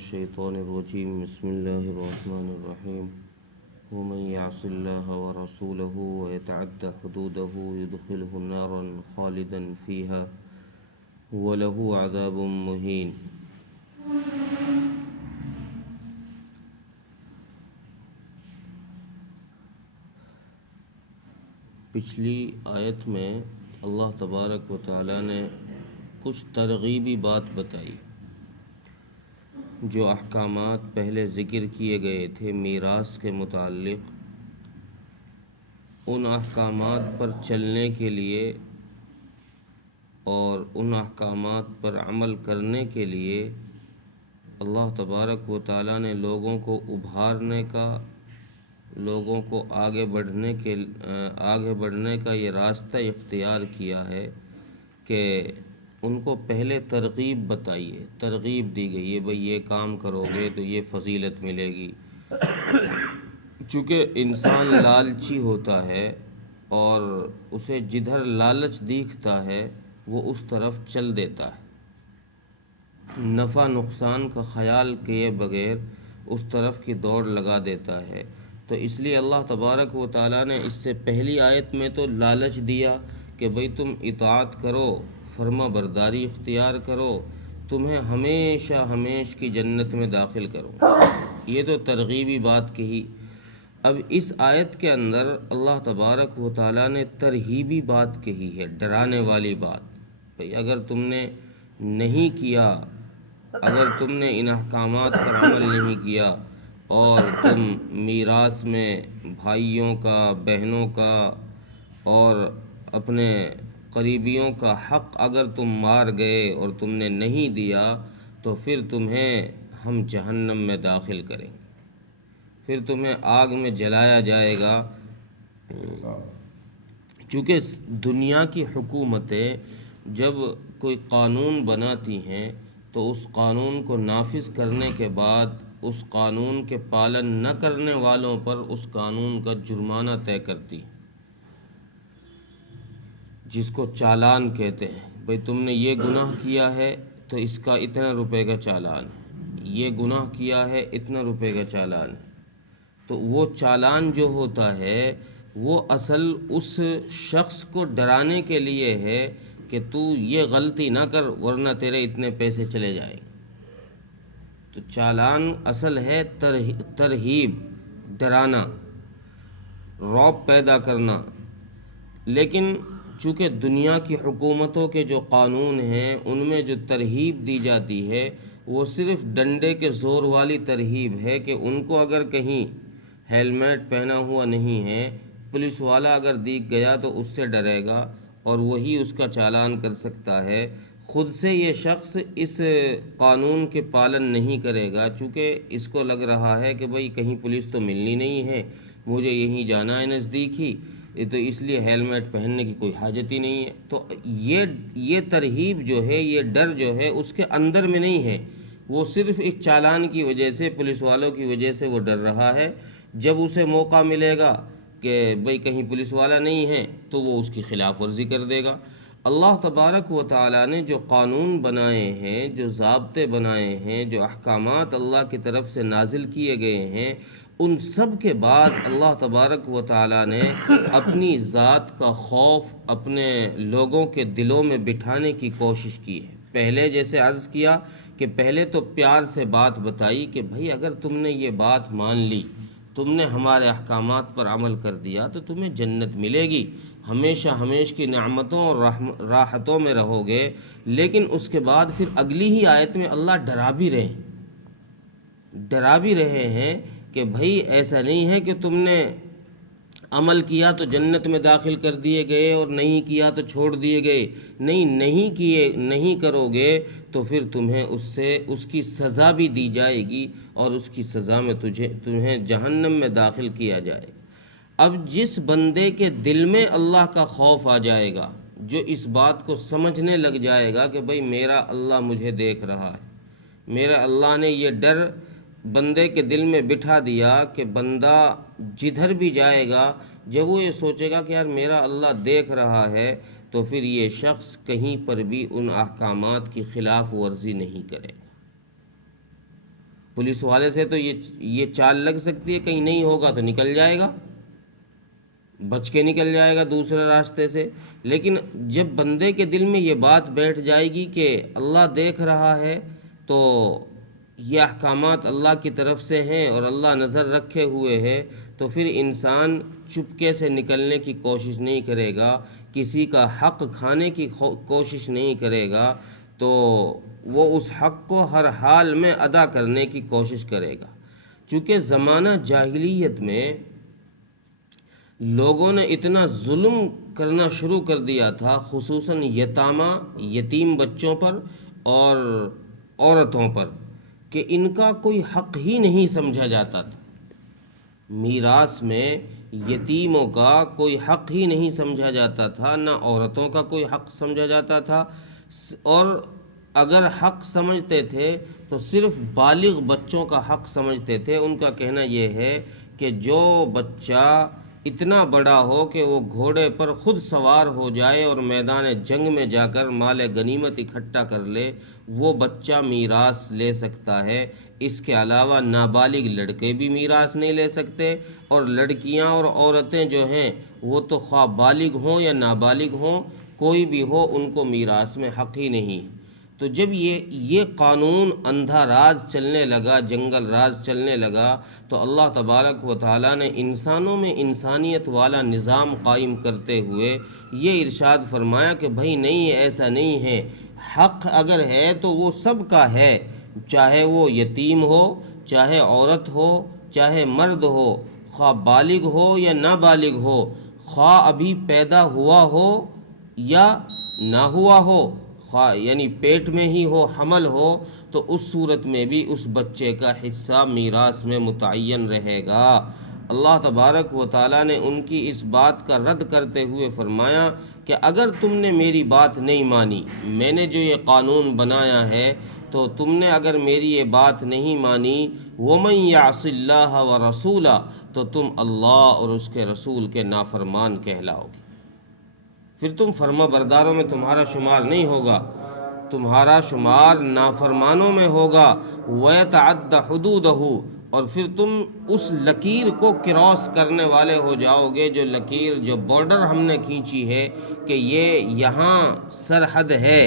الشيطان الرجيم بسم الله الرحمن الرحيم ومن يعص الله ورسوله ويتعد حدوده يدخله نارا خالدا فيها وله عذاب مهين۔ پچھلی آیت میں اللہ تبارک و تعالیٰ نے کچھ ترغیبی بات بتائی۔ جو احکامات پہلے ذکر کیے گئے تھے میراث کے متعلق، ان احکامات پر چلنے کے لیے اور ان احکامات پر عمل کرنے کے لیے اللہ تبارک و تعالیٰ نے لوگوں کو ابھارنے کا، لوگوں کو آگے بڑھنے کا یہ راستہ اختیار کیا ہے کہ ان کو پہلے ترغیب بتائی ہے، ترغیب دی گئی ہے، بھئی یہ کام کرو گے تو یہ فضیلت ملے گی۔ چونکہ انسان لالچی ہوتا ہے اور اسے جدھر لالچ دیکھتا ہے وہ اس طرف چل دیتا ہے، نفع نقصان کا خیال کیے بغیر اس طرف کی دوڑ لگا دیتا ہے۔ تو اس لیے اللہ تبارک و تعالیٰ نے اس سے پہلی آیت میں تو لالچ دیا کہ بھئی تم اطاعت کرو، فرما برداری اختیار کرو، تمہیں ہمیشہ ہمیش کی جنت میں داخل کرو، یہ تو ترغیبی بات کہی۔ اب اس آیت کے اندر اللہ تبارک و تعالیٰ نے ترہیبی بات کہی ہے، ڈرانے والی بات۔ بھئی اگر تم نے نہیں کیا، اگر تم نے ان احکامات پر عمل نہیں کیا اور تم میراث میں بھائیوں کا، بہنوں کا اور اپنے قریبیوں کا حق اگر تم مار گئے اور تم نے نہیں دیا تو پھر تمہیں ہم جہنم میں داخل کریں گے، پھر تمہیں آگ میں جلایا جائے گا۔ چونکہ دنیا کی حکومتیں جب کوئی قانون بناتی ہیں تو اس قانون کو نافذ کرنے کے بعد اس قانون کے پالن نہ کرنے والوں پر اس قانون کا جرمانہ طے کرتی، جس کو چالان کہتے ہیں۔ بھئی تم نے یہ گناہ کیا ہے تو اس کا اتنا روپے کا چالان ہے، یہ گناہ کیا ہے اتنا روپے کا چالان ہے۔ تو وہ چالان جو ہوتا ہے وہ اصل اس شخص کو ڈرانے کے لیے ہے کہ تو یہ غلطی نہ کر ورنہ تیرے اتنے پیسے چلے جائیں۔ تو چالان اصل ہے ترہیب، ڈرانا، رعب پیدا کرنا۔ لیکن چونکہ دنیا کی حکومتوں کے جو قانون ہیں ان میں جو ترہیب دی جاتی ہے وہ صرف ڈنڈے کے زور والی ترہیب ہے کہ ان کو اگر کہیں ہیلمٹ پہنا ہوا نہیں ہے، پولیس والا اگر دیکھ گیا تو اس سے ڈرے گا اور وہی اس کا چالان کر سکتا ہے۔ خود سے یہ شخص اس قانون کے پالن نہیں کرے گا، چونکہ اس کو لگ رہا ہے کہ بھئی کہیں پولیس تو ملنی نہیں ہے، مجھے یہیں جانا ہے نزدیک ہی، تو اس لیے ہیلمٹ پہننے کی کوئی حاجت ہی نہیں ہے۔ تو یہ ترہیب جو ہے، یہ ڈر جو ہے اس کے اندر میں نہیں ہے، وہ صرف ایک چالان کی وجہ سے، پولیس والوں کی وجہ سے وہ ڈر رہا ہے۔ جب اسے موقع ملے گا کہ بھئی کہیں پولیس والا نہیں ہے تو وہ اس کی خلاف ورزی کر دے گا۔ اللہ تبارک و تعالیٰ نے جو قانون بنائے ہیں، جو ضابطے بنائے ہیں، جو احکامات اللہ کی طرف سے نازل کیے گئے ہیں، ان سب کے بعد اللہ تبارک و تعالیٰ نے اپنی ذات کا خوف اپنے لوگوں کے دلوں میں بٹھانے کی کوشش کی ہے۔ پہلے جیسے عرض کیا کہ پہلے تو پیار سے بات بتائی کہ بھئی اگر تم نے یہ بات مان لی، تم نے ہمارے احکامات پر عمل کر دیا تو تمہیں جنت ملے گی، ہمیشہ ہمیش کی نعمتوں اور راحتوں میں رہو گے۔ لیکن اس کے بعد پھر اگلی ہی آیت میں اللہ ڈرا بھی رہے ہیں کہ بھئی ایسا نہیں ہے کہ تم نے عمل کیا تو جنت میں داخل کر دیے گئے اور نہیں کیا تو چھوڑ دیے گئے، نہیں کرو گے تو پھر تمہیں اس کی سزا بھی دی جائے گی اور اس کی سزا میں تمہیں جہنم میں داخل کیا جائے گا۔ اب جس بندے کے دل میں اللہ کا خوف آ جائے گا، جو اس بات کو سمجھنے لگ جائے گا کہ بھئی میرا اللہ مجھے دیکھ رہا ہے، میرا اللہ نے یہ ڈر بندے کے دل میں بٹھا دیا کہ بندہ جدھر بھی جائے گا جب وہ یہ سوچے گا کہ یار میرا اللہ دیکھ رہا ہے تو پھر یہ شخص کہیں پر بھی ان احکامات کی خلاف ورزی نہیں کرے گا۔ پولیس والے سے تو یہ چال لگ سکتی ہے، کہیں نہیں ہوگا تو نکل جائے گا، بچ کے نکل جائے گا دوسرے راستے سے۔ لیکن جب بندے کے دل میں یہ بات بیٹھ جائے گی کہ اللہ دیکھ رہا ہے، تو یہ احکامات اللہ کی طرف سے ہیں اور اللہ نظر رکھے ہوئے ہے، تو پھر انسان چپکے سے نکلنے کی کوشش نہیں کرے گا، کسی کا حق کھانے کی کوشش نہیں کرے گا، تو وہ اس حق کو ہر حال میں ادا کرنے کی کوشش کرے گا۔ چونکہ زمانہ جاہلیت میں لوگوں نے اتنا ظلم کرنا شروع کر دیا تھا، خصوصاً یتیم بچوں پر اور عورتوں پر، کہ ان کا کوئی حق ہی نہیں سمجھا جاتا تھا۔ میراث میں یتیموں کا کوئی حق ہی نہیں سمجھا جاتا تھا، نہ عورتوں کا کوئی حق سمجھا جاتا تھا، اور اگر حق سمجھتے تھے تو صرف بالغ بچوں کا حق سمجھتے تھے۔ ان کا کہنا یہ ہے کہ جو بچہ اتنا بڑا ہو کہ وہ گھوڑے پر خود سوار ہو جائے اور میدان جنگ میں جا کر مال غنیمت اکٹھا کر لے، وہ بچہ میراث لے سکتا ہے۔ اس کے علاوہ نابالغ لڑکے بھی میراث نہیں لے سکتے، اور لڑکیاں اور عورتیں جو ہیں وہ تو خواہ بالغ ہوں یا نابالغ ہوں، کوئی بھی ہو، ان کو میراث میں حق ہی نہیں۔ تو جب یہ قانون اندھا راز چلنے لگا، جنگل راز چلنے لگا، تو اللہ تبارک و تعالیٰ نے انسانوں میں انسانیت والا نظام قائم کرتے ہوئے یہ ارشاد فرمایا کہ بھائی نہیں، ایسا نہیں ہے، حق اگر ہے تو وہ سب کا ہے، چاہے وہ یتیم ہو، چاہے عورت ہو، چاہے مرد ہو، خواہ بالغ ہو یا نابالغ ہو، خواہ ابھی پیدا ہوا ہو یا نہ ہوا ہو، خواہ یعنی پیٹ میں ہی ہو، حمل ہو، تو اس صورت میں بھی اس بچے کا حصہ میراث میں متعین رہے گا۔ اللہ تبارک و تعالیٰ نے ان کی اس بات کا رد کرتے ہوئے فرمایا کہ اگر تم نے میری بات نہیں مانی، میں نے جو یہ قانون بنایا ہے، تو تم نے اگر میری یہ بات نہیں مانی، وَمَن يَعْصِ اللَّهَ وَرَسُولَهُ، تو تم اللہ اور اس کے رسول کے نافرمان کہلاؤ گے، پھر تم فرما برداروں میں تمہارا شمار نہیں ہوگا، تمہارا شمار نافرمانوں میں ہوگا۔ وَيَتَعَدَّ حُدُودَهُ، اور پھر تم اس لکیر کو کراس کرنے والے ہو جاؤ گے، جو لکیر، جو بارڈر ہم نے کھینچی ہے کہ یہ یہاں سرحد ہے،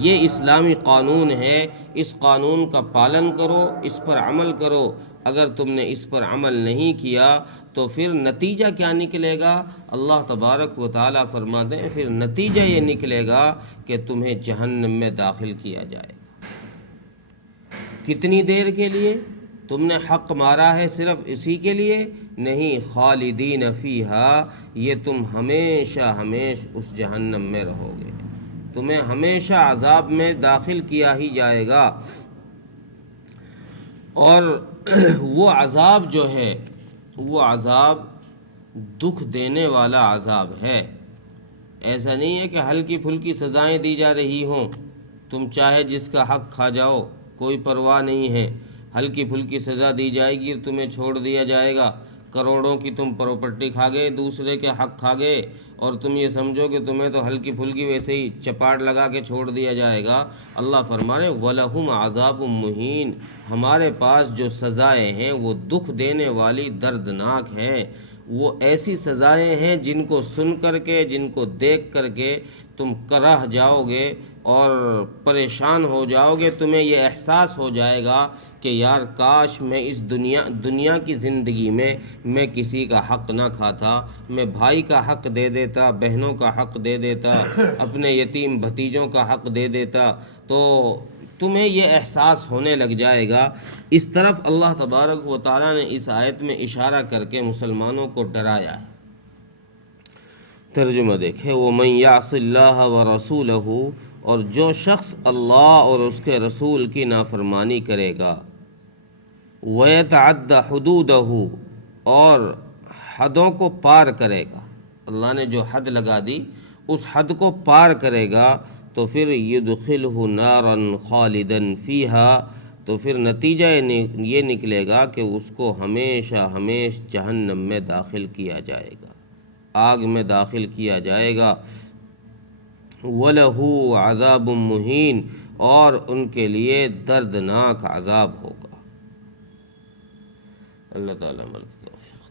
یہ اسلامی قانون ہے، اس قانون کا پالن کرو، اس پر عمل کرو۔ اگر تم نے اس پر عمل نہیں کیا تو پھر نتیجہ کیا نکلے گا؟ اللہ تبارک و تعالیٰ فرماتے ہیں پھر نتیجہ یہ نکلے گا کہ تمہیں جہنم میں داخل کیا جائے گا۔ کتنی دیر کے لیے؟ تم نے حق مارا ہے صرف اسی کے لیے نہیں، خالدین فیہا، یہ تم ہمیشہ اس جہنم میں رہو گے، تمہیں ہمیشہ عذاب میں داخل کیا ہی جائے گا۔ اور وہ عذاب جو ہے، وہ عذاب دکھ دینے والا عذاب ہے۔ ایسا نہیں ہے کہ ہلکی پھلکی سزائیں دی جا رہی ہوں، تم چاہے جس کا حق کھا جاؤ، کوئی پرواہ نہیں ہے، ہلکی پھلکی سزا دی جائے گی، تمہیں چھوڑ دیا جائے گا، کروڑوں کی تم پراپرٹی کھا گئے، دوسرے کے حق کھا گئے، اور تم یہ سمجھو کہ تمہیں تو ہلکی پھلکی ویسے ہی چپاٹ لگا کے چھوڑ دیا جائے گا۔ اللہ فرمانے وَلَهُمْ عَذَابٌ مُّهِينٌ، ہمارے پاس جو سزائیں ہیں وہ دکھ دینے والی، دردناک ہیں، وہ ایسی سزائیں ہیں جن کو سن کر کے، جن کو دیکھ کر کے تم کرہ جاؤ گے اور پریشان ہو جاؤ گے، تمہیں یہ احساس ہو جائے گا کہ یار کاش میں اس دنیا کی زندگی میں کسی کا حق نہ کھاتا، میں بھائی کا حق دے دیتا، بہنوں کا حق دے دیتا، اپنے یتیم بھتیجوں کا حق دے دیتا، تو تمہیں یہ احساس ہونے لگ جائے گا۔ اس طرف اللہ تبارک و تعالیٰ نے اس آیت میں اشارہ کر کے مسلمانوں کو ڈرایا ہے۔ ترجمہ دیکھیں، وَمَن يَعْصِ اللَّهَ وَرَسُولَهُ، اور جو شخص اللہ اور اس کے رسول کی نافرمانی کرے گا، وَيَتَعَدَّ حُدُودَهُ، اور حدوں کو پار کرے گا، اللہ نے جو حد لگا دی اس حد کو پار کرے گا، تو پھر يُدْخِلْهُ نَارًا خَالِدًا فِيهَا، تو پھر نتیجہ یہ نکلے گا کہ اس کو ہمیشہ جہنم میں داخل کیا جائے گا، آگ میں داخل کیا جائے گا۔ وَلَهُ عَذَابٌ مُّهِينٌ، اور ان کے لیے دردناک عذاب ہوگا۔ اللہ تعالیٰ عمل کی توفیق